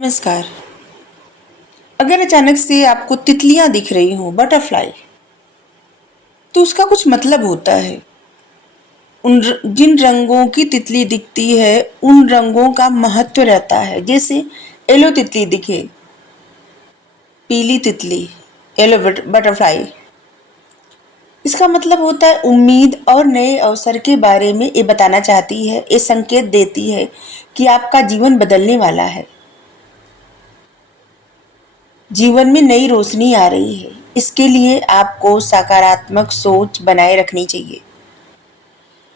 नमस्कार। अगर अचानक से आपको तितलियां दिख रही हों, बटरफ्लाई, तो उसका कुछ मतलब होता है। जिन रंगों की तितली दिखती है, उन रंगों का महत्व रहता है। जैसे येलो तितली दिखे, पीली तितली, येलो बटरफ्लाई, इसका मतलब होता है उम्मीद और नए अवसर के बारे में ये बताना चाहती है, ये संकेत देती है कि आपका जीवन बदलने वाला है, जीवन में नई रोशनी आ रही है। इसके लिए आपको सकारात्मक सोच बनाए रखनी चाहिए।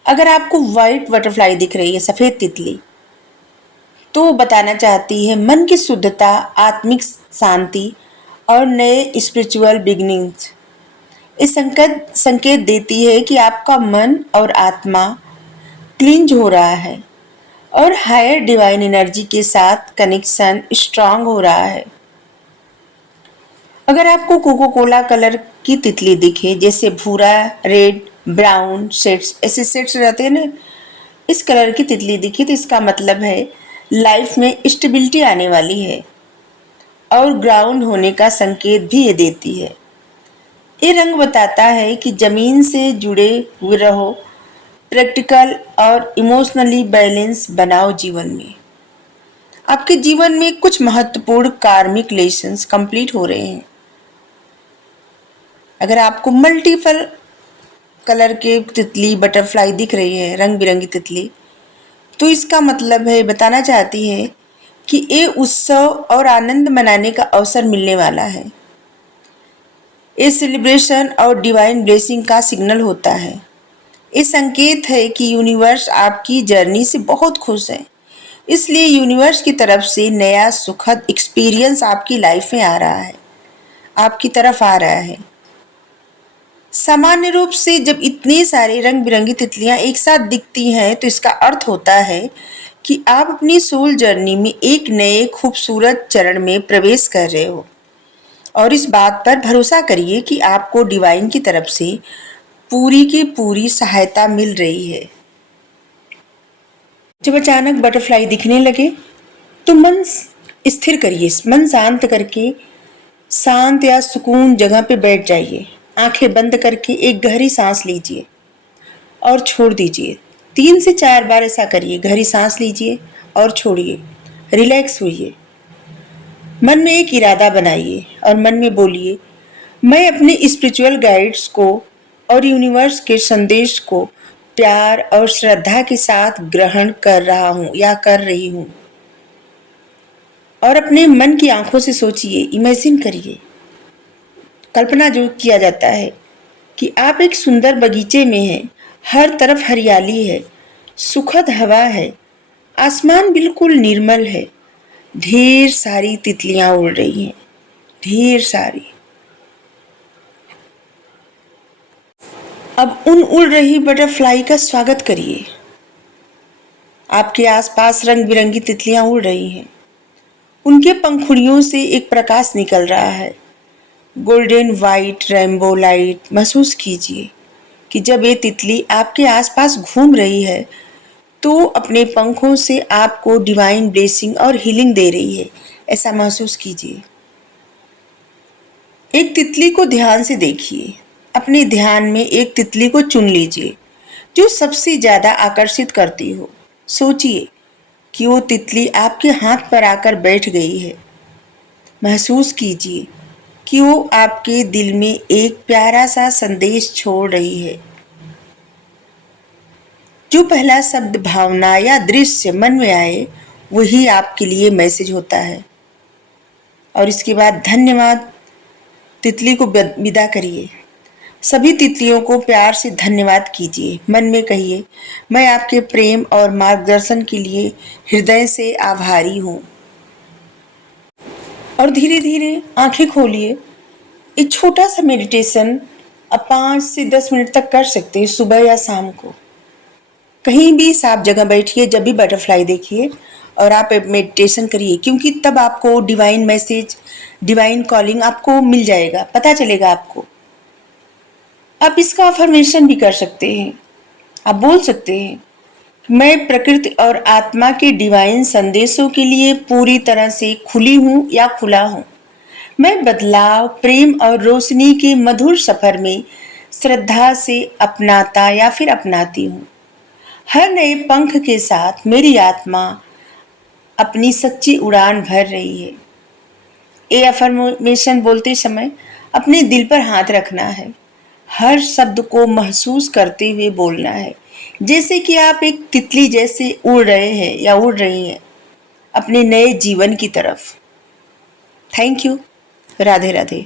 अगर आपको व्हाइट बटरफ्लाई दिख रही है, सफेद तितली, तो वो बताना चाहती है मन की शुद्धता, आत्मिक शांति और नए स्पिरिचुअल बिगनिंग्स। इस संकेत संकेत देती है कि आपका मन और आत्मा क्लींज हो रहा है और हायर डिवाइन एनर्जी के साथ कनेक्शन स्ट्रांग हो रहा है। अगर आपको कोको कोला कलर की तितली दिखे, जैसे भूरा, रेड, ब्राउन शेड्स, ऐसे शेड्स रहते हैं ना, इस कलर की तितली दिखी, तो इसका मतलब है लाइफ में स्टेबिलिटी आने वाली है और ग्राउंड होने का संकेत भी ये देती है। ये रंग बताता है कि जमीन से जुड़े हुए रहो, प्रैक्टिकल और इमोशनली बैलेंस बनाओ जीवन में। आपके जीवन में कुछ महत्वपूर्ण कार्मिक लेसन्स कंप्लीट हो रहे हैं। अगर आपको मल्टीपल कलर के तितली, बटरफ्लाई दिख रही है, रंग बिरंगी तितली, तो इसका मतलब है, बताना चाहती है कि ये उत्सव और आनंद मनाने का अवसर मिलने वाला है। ये सेलिब्रेशन और डिवाइन ब्लेसिंग का सिग्नल होता है। ये संकेत है कि यूनिवर्स आपकी जर्नी से बहुत खुश है। इसलिए यूनिवर्स की तरफ से नया सुखद एक्सपीरियंस आपकी लाइफ में आ रहा है, आपकी तरफ आ रहा है। सामान्य रूप से जब इतनी सारी रंग बिरंगी तितलियां एक साथ दिखती हैं, तो इसका अर्थ होता है कि आप अपनी सोल जर्नी में एक नए खूबसूरत चरण में प्रवेश कर रहे हो। और इस बात पर भरोसा करिए कि आपको डिवाइन की तरफ से पूरी की पूरी सहायता मिल रही है। जब अचानक बटरफ्लाई दिखने लगे, तो मन स्थिर करिए, मन शांत करके शांत या सुकून जगह पे बैठ जाइए। आंखें बंद करके एक गहरी सांस लीजिए और छोड़ दीजिए। 3 से 4 बार ऐसा करिए। गहरी सांस लीजिए और छोड़िए। रिलैक्स होइए। मन में एक इरादा बनाइए और मन में बोलिए, मैं अपने स्पिरिचुअल गाइड्स को और यूनिवर्स के संदेश को प्यार और श्रद्धा के साथ ग्रहण कर रहा हूँ या कर रही हूँ। और अपने मन की आंखों से सोचिए, इमेजिन करिए, कल्पना जो किया जाता है कि आप एक सुंदर बगीचे में हैं। हर तरफ हरियाली है, सुखद हवा है, आसमान बिल्कुल निर्मल है। ढेर सारी तितलियां उड़ रही हैं, ढेर सारी। अब उन उड़ रही बटरफ्लाई का स्वागत करिए। आपके आसपास रंग बिरंगी तितलियां उड़ रही हैं। उनके पंखुड़ियों से एक प्रकाश निकल रहा है, गोल्डन वाइट रेनबो लाइट। महसूस कीजिए कि जब ये तितली आपके आसपास घूम रही है, तो अपने पंखों से आपको डिवाइन ब्लेसिंग और हीलिंग दे रही है। ऐसा महसूस कीजिए। एक तितली को ध्यान से देखिए। अपने ध्यान में एक तितली को चुन लीजिए जो सबसे ज्यादा आकर्षित करती हो। सोचिए कि वो तितली आपके हाथ पर आकर बैठ गई है। महसूस कीजिए कि वो आपके दिल में एक प्यारा सा संदेश छोड़ रही है। जो पहला शब्द, भावना या दृश्य मन में आए, वही आपके लिए मैसेज होता है। और इसके बाद धन्यवाद तितली को विदा करिए। सभी तितलियों को प्यार से धन्यवाद कीजिए। मन में कहिए, मैं आपके प्रेम और मार्गदर्शन के लिए हृदय से आभारी हूँ। और धीरे धीरे आंखें खोलिए। एक छोटा सा मेडिटेशन आप 5 से 10 मिनट तक कर सकते हैं, सुबह या शाम को। कहीं भी साफ जगह बैठिए, जब भी बटरफ्लाई देखिए और आप मेडिटेशन करिए, क्योंकि तब आपको डिवाइन मैसेज, डिवाइन कॉलिंग आपको मिल जाएगा, पता चलेगा आपको। आप इसका अफर्मेशन भी कर सकते हैं। आप बोल सकते हैं मैं प्रकृति और आत्मा के डिवाइन संदेशों के लिए पूरी तरह से खुली हूँ या खुला हूँ। मैं बदलाव, प्रेम और रोशनी के मधुर सफर में श्रद्धा से अपनाता या फिर अपनाती हूँ। हर नए पंख के साथ मेरी आत्मा अपनी सच्ची उड़ान भर रही है। ये अफर्मेशन बोलते समय अपने दिल पर हाथ रखना है। हर शब्द को महसूस करते हुए बोलना है, जैसे कि आप एक तितली जैसे उड़ रहे हैं या उड़ रही हैं अपने नए जीवन की तरफ। Thank you. राधे राधे।